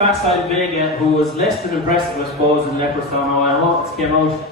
Facile Vega, who was less than impressive, I suppose, in Leopardstown. I hope it came out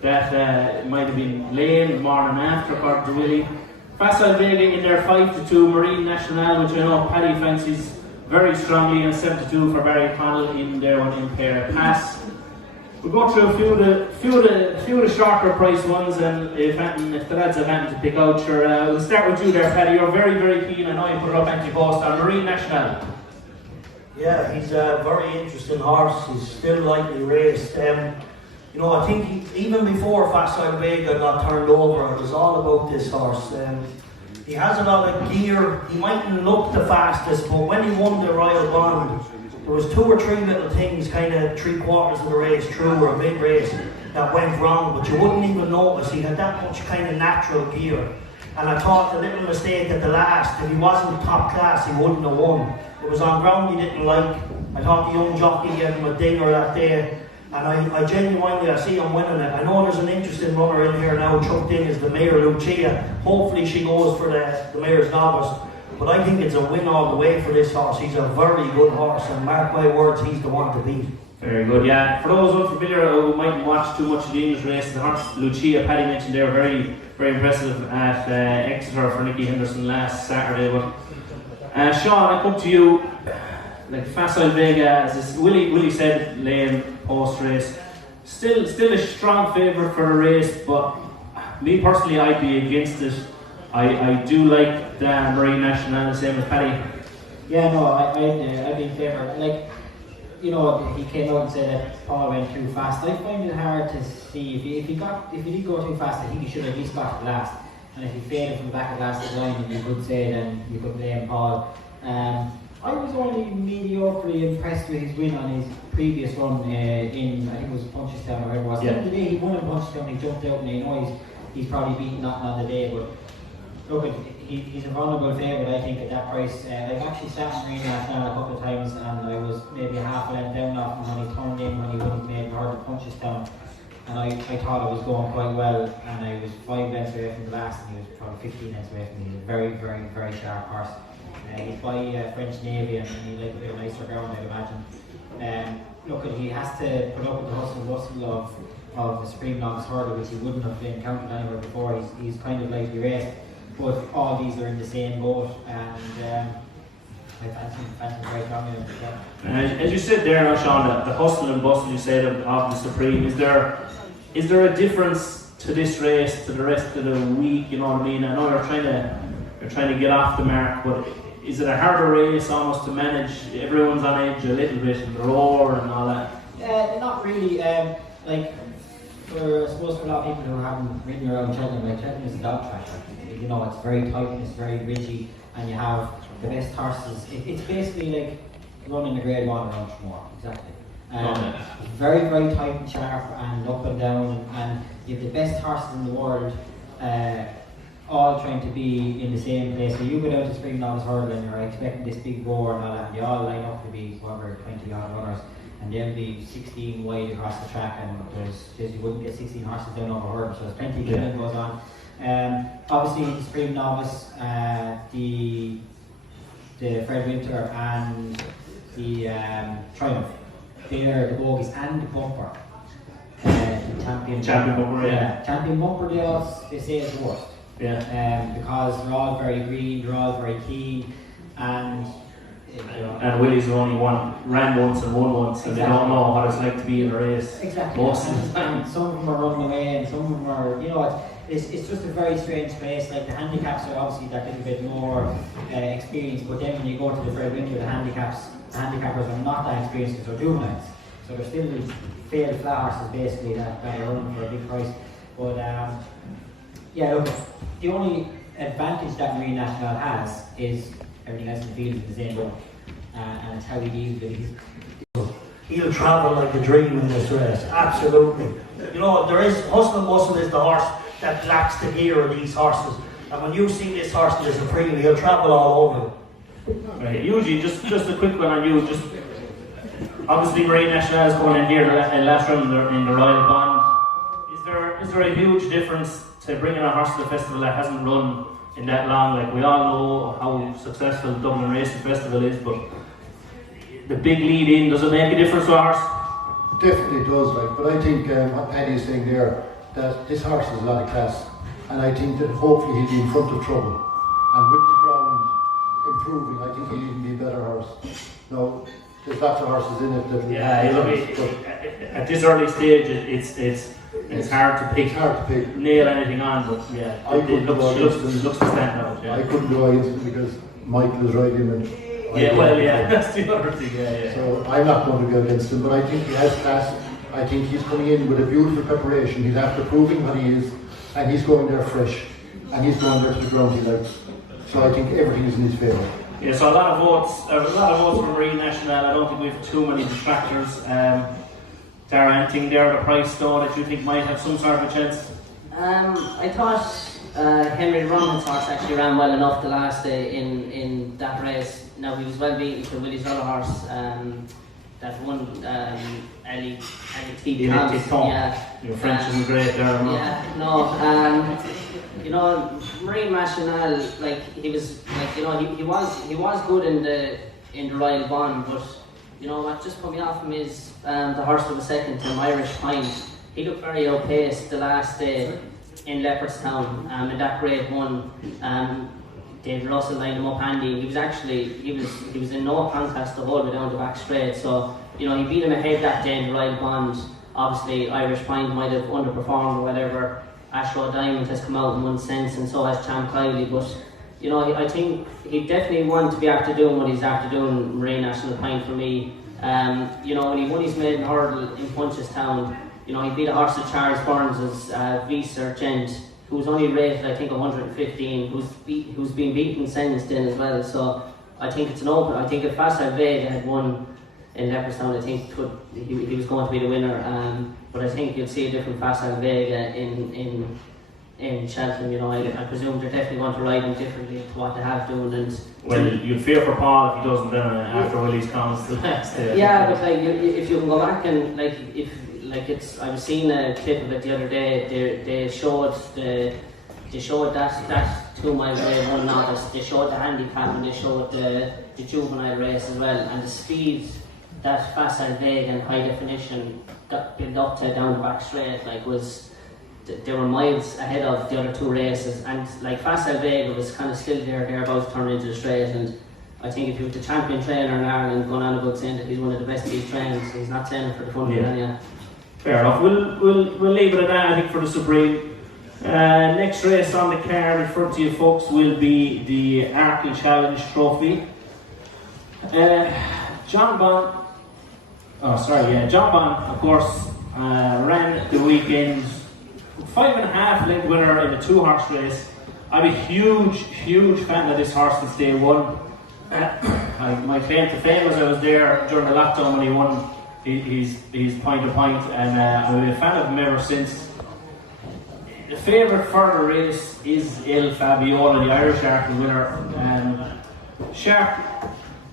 that it might have been late, morning after, according to Willie. Facile Vega in their 5-2 Marine National, which I know Paddy fancies very strongly, and 7-2 for Barry Connell in their one in pair pass. We'll go through a few of the shorter price ones, and if the lads have anything to pick out, sure. We'll start with you there, Paddy. You're very, very keen. I know you put it up anti-post on Marine National. Yeah, he's a very interesting horse. He's still lightly raced. You know, I think even before Facile Vega got turned over, it was all about this horse. He has a lot of gear. He mightn't look the fastest, but when he won the Royal Bond, there was 2 or 3 little things, kind of 3/4 of the race through or mid-race, that went wrong, but you wouldn't even notice. He had that much kind of natural gear. And I thought a little mistake at the last, if he wasn't top class, he wouldn't have won. It was on ground he didn't like. I thought the young jockey gave him a dinger that day, and I genuinely, I see him winning it. I know there's an interesting runner in here now, chucked in is the Mare Lucia. Hopefully she goes for the Mare's Novice, but I think it's a win all the way for this horse. He's a very good horse, and mark my words, he's the one to beat. Very good, yeah. For those unfamiliar who mightn't watch too much of the English race, the horse Lucia, Paddy mentioned, they were very, very impressive at Exeter for Nicky Henderson last Saturday. But Sean, I come to you. Like Facile Vega, as Willie said, lane post race, still a strong favourite for the race. But me personally, I'd be against it. I do like the Marine National, the same as Paddy. Yeah, no, I'd be in favour. Like, you know, he came out and said that Paul went too fast. I find it hard to see if he did go too fast. I think he should have at least got to the last. And if he failed from the back of the last line, you could say then you could blame Paul. I was only mediocrely impressed with his win on his previous run in, I think it was Punchestown or whatever it was. Yeah. The day he won in Punchestown, he jumped out, and I know he's probably beaten nothing on the day, but look, he's a vulnerable favourite, I think, at that price. I've actually sat in Marine National a couple of times, and I was maybe half a length down off him when he turned in, when he wouldn't made hard to Punchestown. And I thought I was going quite well, and I was 5 lengths away from the last, and he was probably 15 lengths away from me. He's a very, very, very sharp horse. He's by French Navy, and he likes a bit of nicer ground, I'd imagine. Look, he has to put up with the hustle and bustle of the Supreme Novice Hurdle, which he wouldn't have been counted anywhere before. He's kind of lightly raced, but all these are in the same boat, and I fancy very strongly. As you said there, Sean, the hustle and bustle you said of the Supreme, is there a difference to this race to the rest of the week? You know what I mean? I know you're trying to get off the mark, but is it a harder race almost to manage? Everyone's on edge a little bit, and the roar and all that. Not really. Like I suppose for a lot of people who haven't ridden around Cheltenham, like Cheltenham is a dog track. You know, it's very tight and it's very ridgy, and you have the best horses. It's basically like running a Grade 1 around Tramore, exactly. Very, very tight and sharp and up and down, and you have the best horses in the world, all trying to be in the same place. So you go down to Supreme Novice Hurdle and you're expecting this big roar and all that, and they all line up to be whatever 20 odd runners, and they'll be 16 wide across the track, and you wouldn't get 16 horses down over hurdle, so there's plenty of killing goes on. Obviously the Supreme Novice, the Fred Winter and the Triumph, they're the bogies and the bumper. Champion Bumper, yeah. Champion Bumper, they say it's the worst. Yeah. Because they're all very green, they're all very keen, and Willie's only ran once and won once, and they don't know what it's like to be in a race. Exactly. Most of the time. And some of them are running away, and some of them are, you know, it's just a very strange place. Like the handicaps are obviously that little bit more experienced, but then when you go to the Fred Winter, the handicappers are not that experienced because they're juveniles. So they're still these failed flat horses basically that are running for a big price. But yeah, look, the only advantage that Marine National has is everything else in the field is the same boat, and it's how he deals with it. He'll travel like a dream in this race, absolutely. You know, there is hustle and bustle is the horse that lacks the gear of these horses, and when you see this horse in the Supreme, he'll travel all over. Right. Usually, just a quick one on you. Just obviously, Marine National is going in here in last round in the Royal Bond. Is there a huge difference to bringing a horse to the festival that hasn't run in that long? Like we all know how successful Dublin Racing Festival is, but the big lead in, does it make a difference to a horse? Definitely does, like, but I think what Paddy is saying there, that this horse has a lot of class, and I think that hopefully he'll be in front of trouble, and with the ground improving, I think he'll even be a better horse. No, there's lots of horses in it that at this early stage, it's hard to pick. It's hard to pick. Nail anything on, but yeah, it looks to stand out. Yeah. I couldn't go against him because Michael is riding him. That's the other thing. Yeah. So I'm not going to go against him, but I think he has class. I think he's coming in with a beautiful preparation. He's after proving what he is, and he's going there fresh, and he's going there to the ground he likes. So I think everything is in his favour. Yeah, so a lot of votes for Marine National. I don't think we have too many detractors. Dara, anything there, the price though that you think might have some sort of a chance? I thought Henry Runman's horse actually ran well enough the last day in that race. Now he was well beaten to Willie's other horse, that one Ali T. Yeah, your French isn't great there. No? Yeah, no. You know, Marine National, like he was, like he was good in the Royal Bond, but you know what just put me off him is the horse that was second to him, Irish Pint. He looked very outpaced the last day in Leopardstown in that Grade 1. David Russell lined him up handy. He was in no contest the whole way down the back straight. So you know he beat him ahead that day in the Royal Bond. Obviously Irish Pint might have underperformed or whatever. Ashrow Diamond has come out in one sense, and so has Champ Kiley. But you know I think he definitely wanted to be after doing what he's after doing. Marine National Pint for me. You know when he won his maiden hurdle in Punchestown, you know he beat a horse of Charles Burns' V-Sergeant, who's only rated I think 115, who's been beaten since then as well. So I think it's an open. I think if Facile Vega had won in Leopardstown, I think he was going to be the winner. But I think you'll see a different Facile Vega in Cheltenham. You know, I presume they're definitely going to ride him differently to what they have done. And well, you'd fear for Paul if he doesn't then after Willie's comments the last day. Yeah, but like if you can go back and I was seeing a clip of it the other day. They showed that 2 mile Grade 1 novice. They showed the handicap and they showed the juvenile race as well. And the speed that Facile Vega and high definition got built up to down the back straight they were miles ahead of the other 2 races. And like Facile Vega was kind of still thereabouts turning into the straight. And I think if you were the champion trainer in Ireland going on about saying that he's one of the best of these trainers, he's not saying it for the fun of it. Yeah. Fair enough. We'll leave it at that, I think, for the Supreme. Next race on the card in front of you folks will be the Arkle Challenge Trophy. John Bond, of course, ran the weekend 5.5 length winner in a 2-horse race. I'm a huge fan of this horse since day one. My claim to fame was I was there during the lockdown when he won his point to point, and I've been a fan of him ever since. The favourite for the race is Il Fabiola, the Irish Arkle winner. Sharp,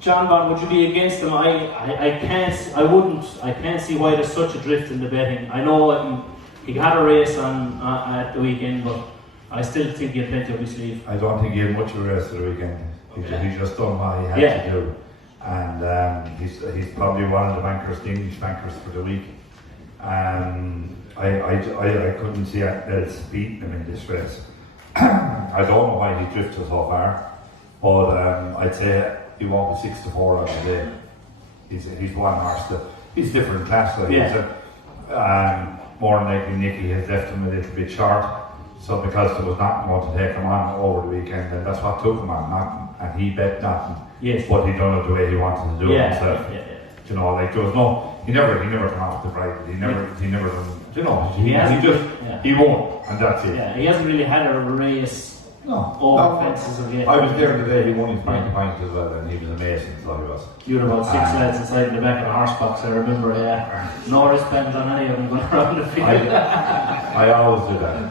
John Bond, would you be against him? I can't see why there's such a drift in the betting. I know he had a race on at the weekend, but I still think he had plenty up his sleeve. I don't think he had much of a race at the weekend. He just done what he had to do. And he's probably one of the English bankers for the week. I couldn't see else beating him in this race. I don't know why he drifted so far, but I'd say he won't be 6-4 on the day. He's one horse. He's different class. So more than likely Nicky has left him a little bit short. So because there was nothing more to take him on over the weekend, and that's what took him on, and he bet nothing. Yes. But he done it the way he wanted to do it himself. You know, like there was no, he never come off the right. He never done, you know, he won, and that's it. Yeah, he hasn't really had a race. Over fences of yet. I was there the day he won his point as well, and he was amazing. So he was. You had about 6 lads inside in the back of the horse box. I remember. No wristbands on any of them going around the field. I always do that.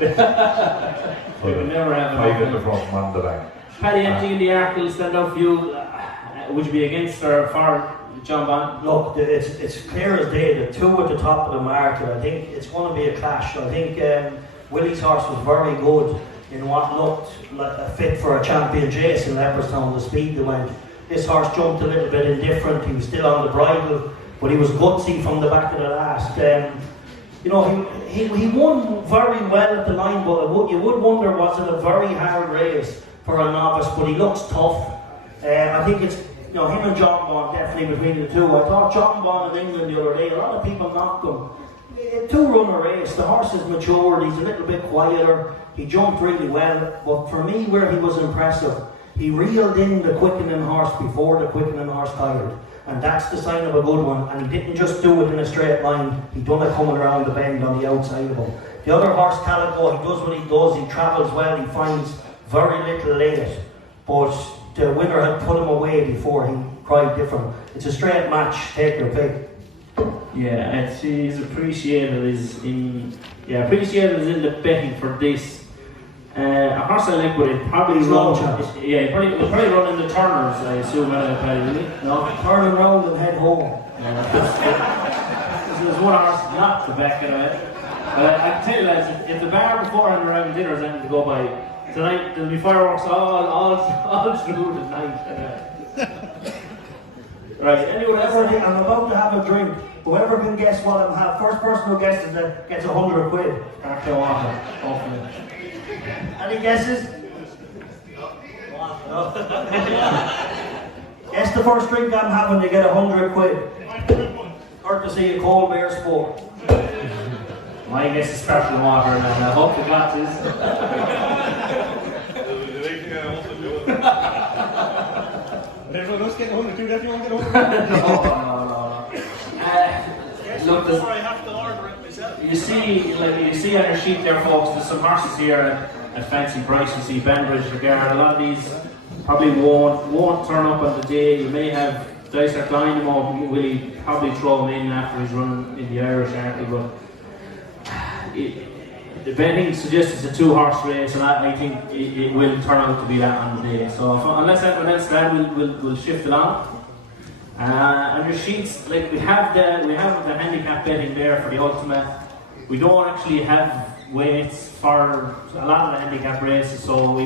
So you never have I get the front one on the back. Paddy, anything in the Arkle stand out for you? Would you be against or for John Bond? Look, it's clear as day. The 2 at the top of the market. I think it's going to be a clash. I think Willie's horse was very good in what looked like a fit for a champion chase in Leopardstown, the speed they went. This horse jumped a little bit indifferent. He was still on the bridle, but he was gutsy from the back of the last. You know, he won very well at the line, but you would wonder, was it a very hard race for a novice? But he looks tough. I think it's, you know, him and John Bond definitely between the two. I thought John Bond in England the other day, a lot of people knocked him. Two-runner race, the horse is matured, he's a little bit quieter, he jumped really well, but for me where he was impressive, he reeled in the quickening horse before the quickening horse tired, and that's the sign of a good one, and he didn't just do it in a straight line, he done it coming around the bend on the outside of him. The other horse, Calico, he does what he does, he travels well, he finds very little late, but the winner had put him away before he cried different. It's a straight match, take your pick. Yeah, he's appreciated is in the betting for this. A horse I like, but it probably long run. chance. Yeah, he'll probably run in the turners, I assume. No, turn around and head home. There's one horse not the back of it. But I can tell you, lads, if the bar before and around dinner is anything to go by, tonight there'll be fireworks all through the night. Right, anyone else? I'm about to have a drink. Whoever can guess what I'm having, first person who guesses it gets 100 quid. Arkle water, hopefully. Any guesses? No. Guess the first drink I'm having, you get 100 quid. Courtesy of Cold Bear Sport. My guess is sparkling water, and I hope the got this. Everyone else getting 100 too, that you won't get 100? No. Look, I have to order it myself. you see on your sheet there, folks, there's some horses here at fancy price. You see Banbridge, Regard. A lot of these probably won't turn up on the day. You may have Dicer Dynamo, will he probably throw him in after he's running in the Irish Arkle, but the betting suggests it's a two-horse race, and I think it will turn out to be that on the day. So unless everyone else that we'll shift it on. On your sheets, like we have the handicap betting there for the Ultima. We don't actually have weights for a lot of the handicap races, so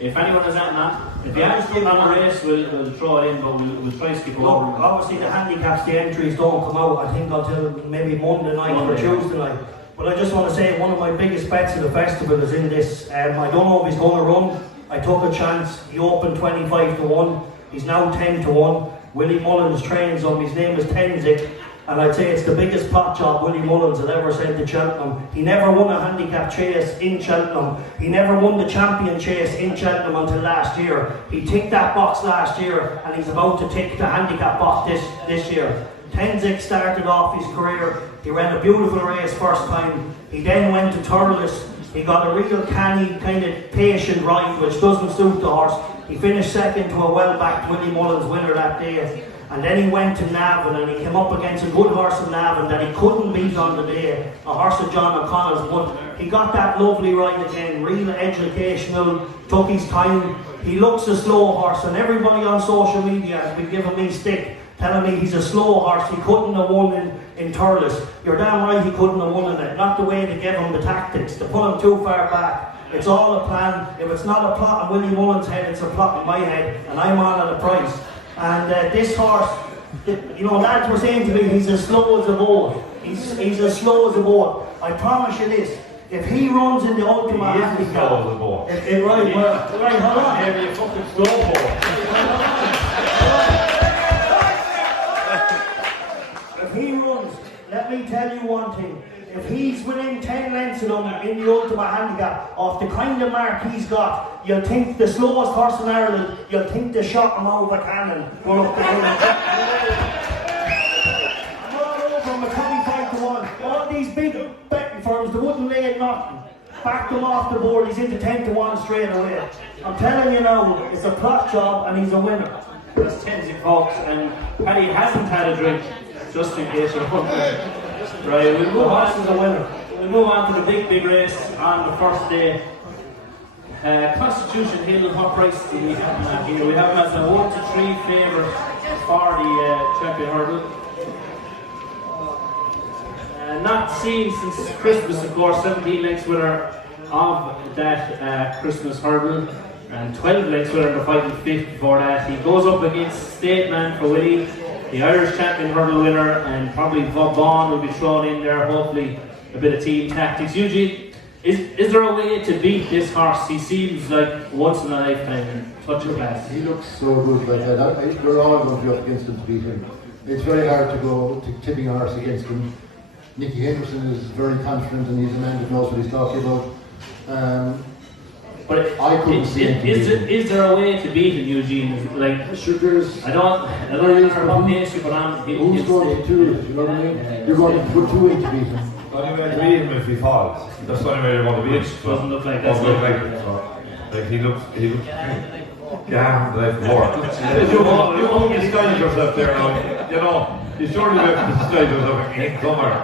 if anyone has that, if you have something on the race, we'll throw it in, but we'll try to skip over. Look, obviously the handicaps, the entries don't come out, I think, until maybe Monday night or Tuesday night. But I just want to say one of my biggest bets of the festival is in this. I don't know if he's going to run. I took a chance. He opened 25 to 1. He's now 10 to 1. Willie Mullins trains him. His name is Tenzik. And I'd say it's the biggest plot job Willie Mullins had ever sent to Cheltenham. He never won a handicap chase in Cheltenham. He never won the champion chase in Cheltenham until last year. He ticked that box last year, and he's about to tick the handicap box this year. Tenzik started off his career. He ran a beautiful race first time. He then went to Thurles. He got a real canny, kind of patient ride, which doesn't suit the horse. He finished second to a well-backed Willie Mullins winner that day. And then he went to Navan, and he came up against a good horse in Navan that he couldn't beat on the day, a horse of John O'Connell's. But he got that lovely ride again, real educational, took his time. He looks a slow horse, and everybody on social media has been giving me stick, telling me he's a slow horse, he couldn't have won in Thurles. You're damn right he couldn't have won in it. Not the way to give him the tactics, to put him too far back. It's all a plan. If it's not a plot in Willie Mullins' head, it's a plot in my head, and I'm on at a price. And this horse, you know, lads were saying to me, he's as slow as a boat. He's as slow as a boat. I promise you this, if he runs in the Ultima Handicap, slow as a boat. Right, hold on. Yeah, you fucking slow boat. If he runs, let me tell you one thing. If he's within 10 lengths of them in the Ultima Handicap, off the kind of mark he's got, you'll think the slowest horse in Ireland, you'll think they shot him out of a cannon. We're up the hill. I'm all over him at 25 to 1. All these big betting firms, they wouldn't lay it nothing. Backed him off the board, he's into 10 to 1 straight away. I'm telling you now, it's a plot job and he's a winner. That's Tenzik, folks, and Paddy hasn't had a drink, just in case you're wondering. Right, we'll move on to the big race on the first day. Constitution Hill, what price do we have him at here? We have him as a 1 to 3 favourite for the champion hurdle. Not seen since Christmas, of course, 17 lengths winner of that Christmas hurdle. and 12 lengths winner in the fight with 5th before that. He goes up against State Man for Willie, the Irish champion hurdle winner, and probably Vaughan will be thrown in there, hopefully a bit of team tactics. Eugene, is there a way to beat this horse? He seems like once in a lifetime touch of class. He looks so good like that. We're all going to be up against him to beat him. It's very hard to go to tipping a horse against him. Nicky Henderson is very confident and he's a man that knows what he's talking about. But I couldn't see him. Is there a way to beat him, Eugene? Like, Sugars. I don't know what pace you put on. Who's going to 2? You know what I mean? You're going to put 2 in to beat him. The only way to beat him if he falls. That's the only way you want to beat him. Which doesn't look like Doesn't look like it. Like he looks yeah, like more. You only disguise yourself there now. You know, you surely have to disguise yourself in somewhere.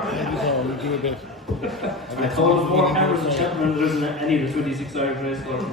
I told more cameras in Cheltenham than there isn't any of the 26 Irish race courses.